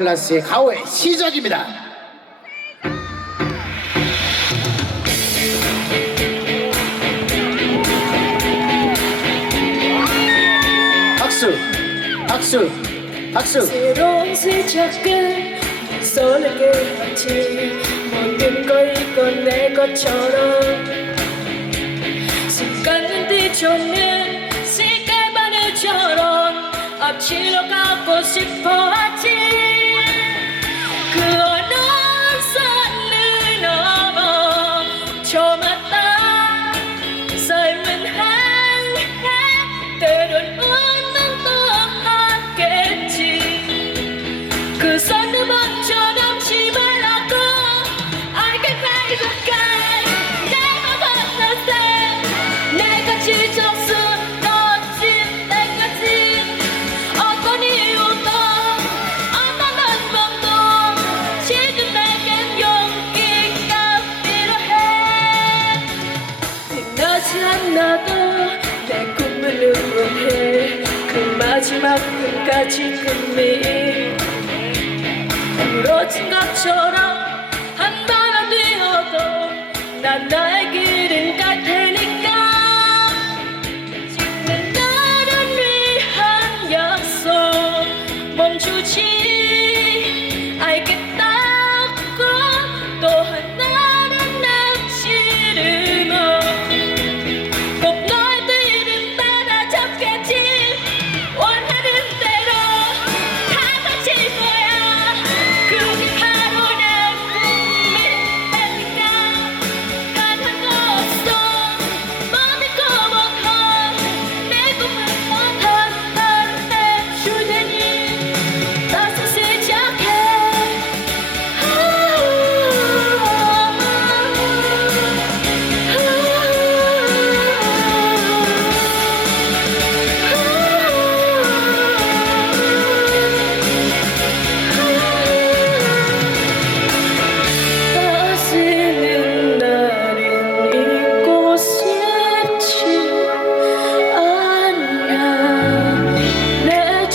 클래스의 가오의 시작입니다. 박수, 박수, 박수. 새로운 시작은 설레게 마치 모든 걸 이건 내 것처럼 습관은 뒤쫓는 시간바늘처럼 앞치러 가고 싶어 그 먼저 넘지 말라고 I can fly the sky 내가 지정수 너지 내가지. 어떤 이유도 어떤 방법도 지금 내겐 용기가 필요해. 빛나지 않아도 내 꿈을 응원해. 그 마지막 끝까지 끝이 부러진 것처럼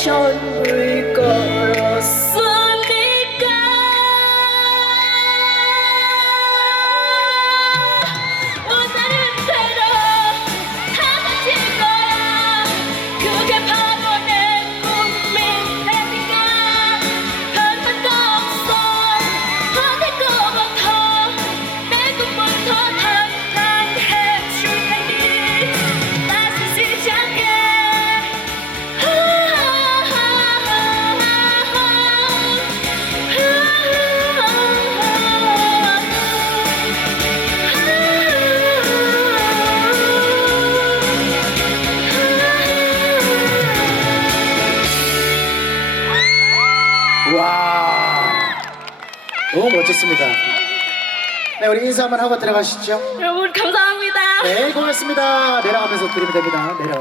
내 너무 멋졌습니다. 네, 우리 인사 한번 하고 들어가시죠. 여러분 감사합니다. 네, 고맙습니다. 내려가면서 드리면 됩니다. 내려.